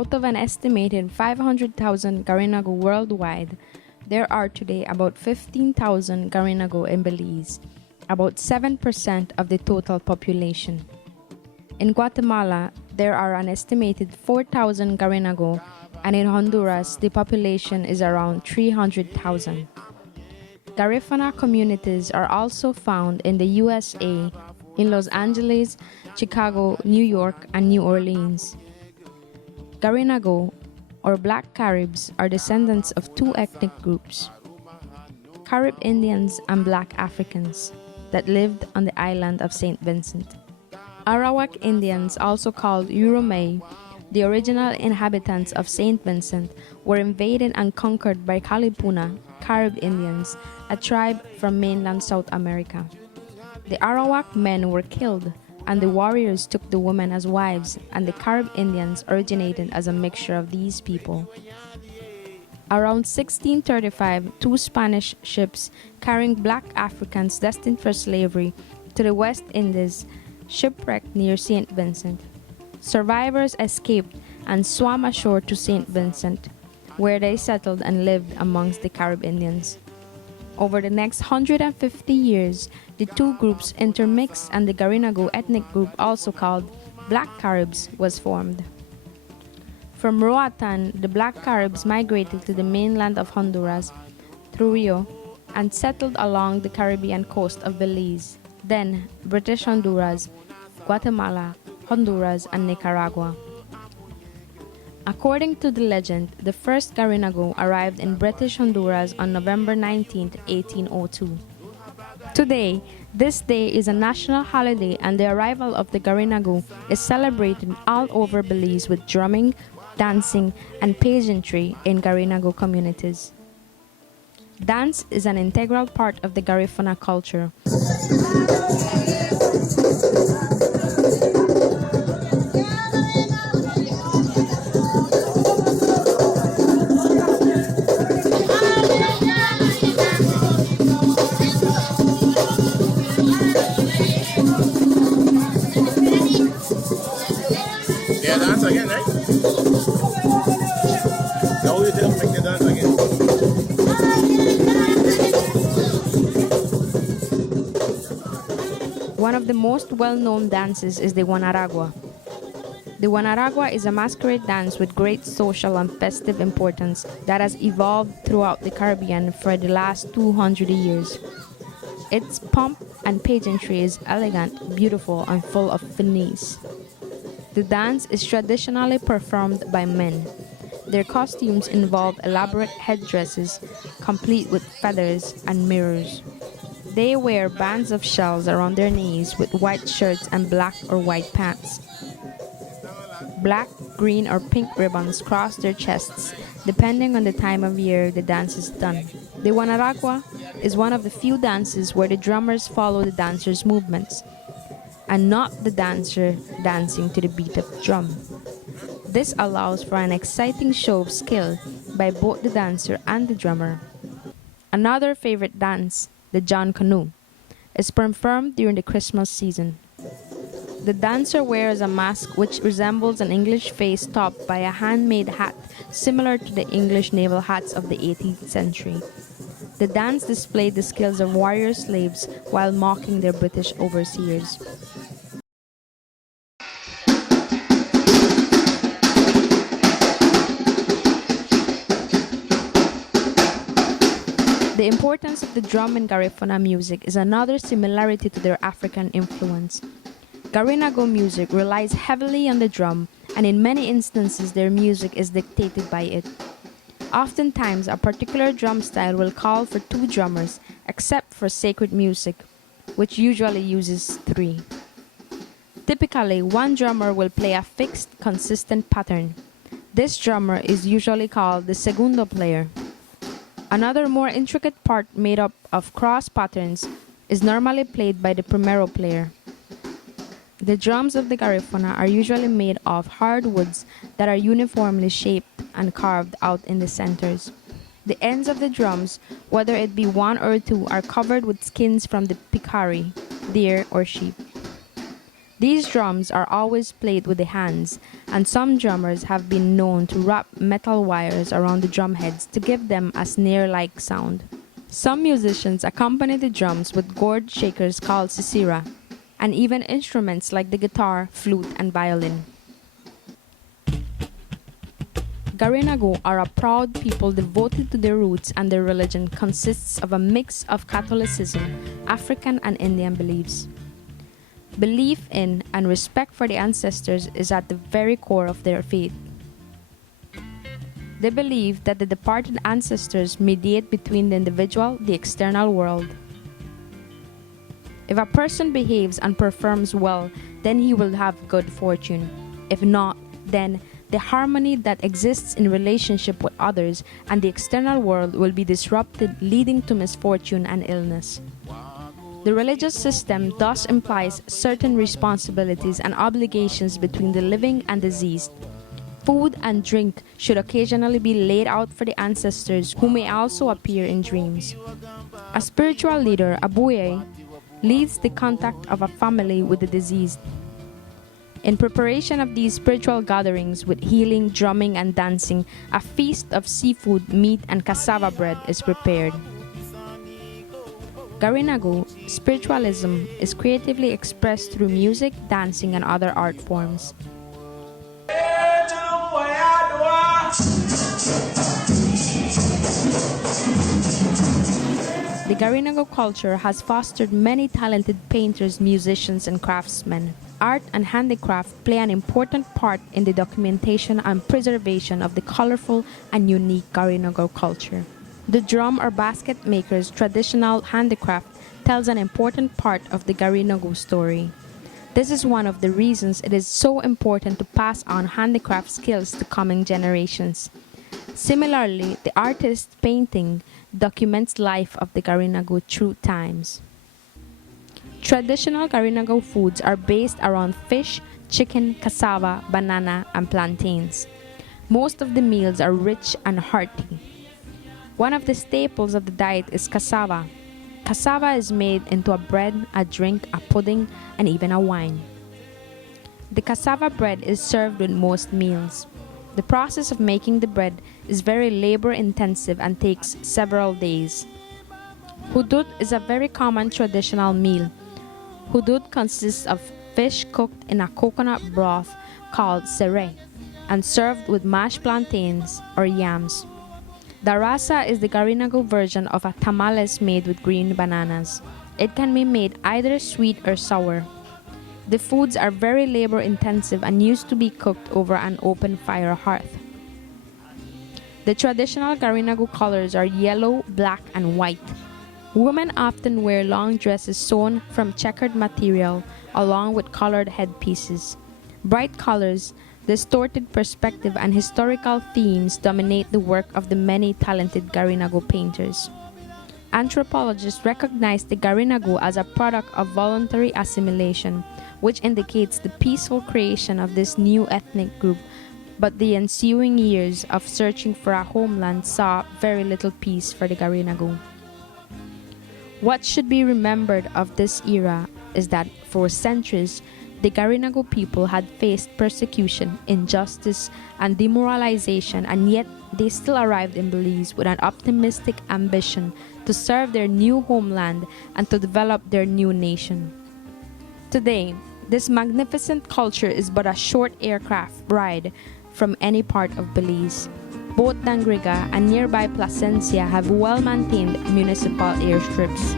Out of an estimated 500,000 Garinagu worldwide, there are today about 15,000 Garinagu in Belize, about 7% of the total population. In Guatemala, there are an estimated 4,000 Garinagu, and in Honduras, the population is around 300,000. Garifuna communities are also found in the USA, in Los Angeles, Chicago, New York, and New Orleans. Garinagu, or Black Caribs, are descendants of two ethnic groups, Carib Indians and Black Africans, that lived on the island of St. Vincent. Arawak Indians, also called Urumei, the original inhabitants of St. Vincent, were invaded and conquered by Kalipuna, Carib Indians, a tribe from mainland South America. The Arawak men were killed, and the warriors took the women as wives, and the Carib Indians originated as a mixture of these people. Around 1635, two Spanish ships carrying black Africans destined for slavery to the West Indies shipwrecked near St. Vincent. Survivors escaped and swam ashore to St. Vincent, where they settled and lived amongst the Carib Indians. Over the next 150 years, the two groups intermixed, and the Garinagu ethnic group, also called Black Caribs, was formed. From Roatan, the Black Caribs migrated to the mainland of Honduras through Rio and settled along the Caribbean coast of Belize, then British Honduras, Guatemala, Honduras, and Nicaragua. According to the legend, the first Garinagu arrived in British Honduras on November 19, 1802. Today, this day is a national holiday, and the arrival of the Garinagu is celebrated all over Belize with drumming, dancing, and pageantry in Garinagu communities. Dance is an integral part of the Garifuna culture. Yeah, dance again, right? Now you tell make the dance again. One of the most well-known dances is the Guanaragua. The Guanaragua is a masquerade dance with great social and festive importance that has evolved throughout the Caribbean for the last 200 years. Its pomp and pageantry is elegant, beautiful, and full of finesse. The dance is traditionally performed by men. Their costumes involve elaborate headdresses, complete with feathers and mirrors. They wear bands of shells around their knees with white shirts and black or white pants. Black, green, or pink ribbons cross their chests, depending on the time of year the dance is done. The Guanaragua is one of the few dances where the drummers follow the dancer's movements, and not the dancer dancing to the beat of the drum. This allows for an exciting show of skill by both the dancer and the drummer. Another favorite dance, the John Canoe, is performed during the Christmas season. The dancer wears a mask which resembles an English face topped by a handmade hat similar to the English naval hats of the 18th century. The dance displayed the skills of warrior slaves while mocking their British overseers. The importance of the drum in Garifuna music is another similarity to their African influence. Garinagu music relies heavily on the drum, and in many instances their music is dictated by it. Oftentimes, a particular drum style will call for two drummers, except for sacred music, which usually uses three. Typically, one drummer will play a fixed, consistent pattern. This drummer is usually called the segundo player. Another more intricate part made up of cross patterns is normally played by the primero player. The drums of the Garifuna are usually made of hardwoods that are uniformly shaped and carved out in the centers. The ends of the drums, whether it be one or two, are covered with skins from the peccary, deer or sheep. These drums are always played with the hands, and some drummers have been known to wrap metal wires around the drum heads to give them a snare-like sound. Some musicians accompany the drums with gourd shakers called sisira, and even instruments like the guitar, flute, and violin. Garinagu are a proud people devoted to their roots, and their religion consists of a mix of Catholicism, African and Indian beliefs. Belief in and respect for the ancestors is at the very core of their faith. They believe that the departed ancestors mediate between the individual and the external world. If a person behaves and performs well, then he will have good fortune. If not, then the harmony that exists in relationship with others and the external world will be disrupted, leading to misfortune and illness. The religious system thus implies certain responsibilities and obligations between the living and deceased. Food and drink should occasionally be laid out for the ancestors, who may also appear in dreams. A spiritual leader, a buye, leads the contact of a family with the deceased. In preparation of these spiritual gatherings with healing, drumming, and dancing, a feast of seafood, meat, and cassava bread is prepared. Garinagu spiritualism is creatively expressed through music, dancing, and other art forms. The Garinagu culture has fostered many talented painters, musicians, and craftsmen. Art and handicraft play an important part in the documentation and preservation of the colorful and unique Garinagu culture. The drum or basket maker's traditional handicraft tells an important part of the Garinagu story. This is one of the reasons it is so important to pass on handicraft skills to coming generations. Similarly, the artist's painting documents life of the Garinagu through times. Traditional Garinagu foods are based around fish, chicken, cassava, banana, and plantains. Most of the meals are rich and hearty. One of the staples of the diet is cassava. Cassava is made into a bread, a drink, a pudding, and even a wine. The cassava bread is served with most meals. The process of making the bread is very labor-intensive and takes several days. Hudut is a very common traditional meal. Hudut consists of fish cooked in a coconut broth called sere and served with mashed plantains or yams. Darasa is the Garinagu version of a tamales made with green bananas. It can be made either sweet or sour. The foods are very labor-intensive and used to be cooked over an open fire hearth. The traditional Garinagu colors are yellow, black, and white. Women often wear long dresses sewn from checkered material along with colored headpieces. Bright colors, distorted perspective, and historical themes dominate the work of the many talented Garinagu painters. Anthropologists recognize the Garinagu as a product of voluntary assimilation, which indicates the peaceful creation of this new ethnic group, but the ensuing years of searching for a homeland saw very little peace for the Garinagu. What should be remembered of this era is that for centuries, the Garinagu people had faced persecution, injustice, and demoralization, and yet they still arrived in Belize with an optimistic ambition to serve their new homeland and to develop their new nation. Today, this magnificent culture is but a short aircraft ride from any part of Belize. Both Dangriga and nearby Plasencia have well-maintained municipal airstrips.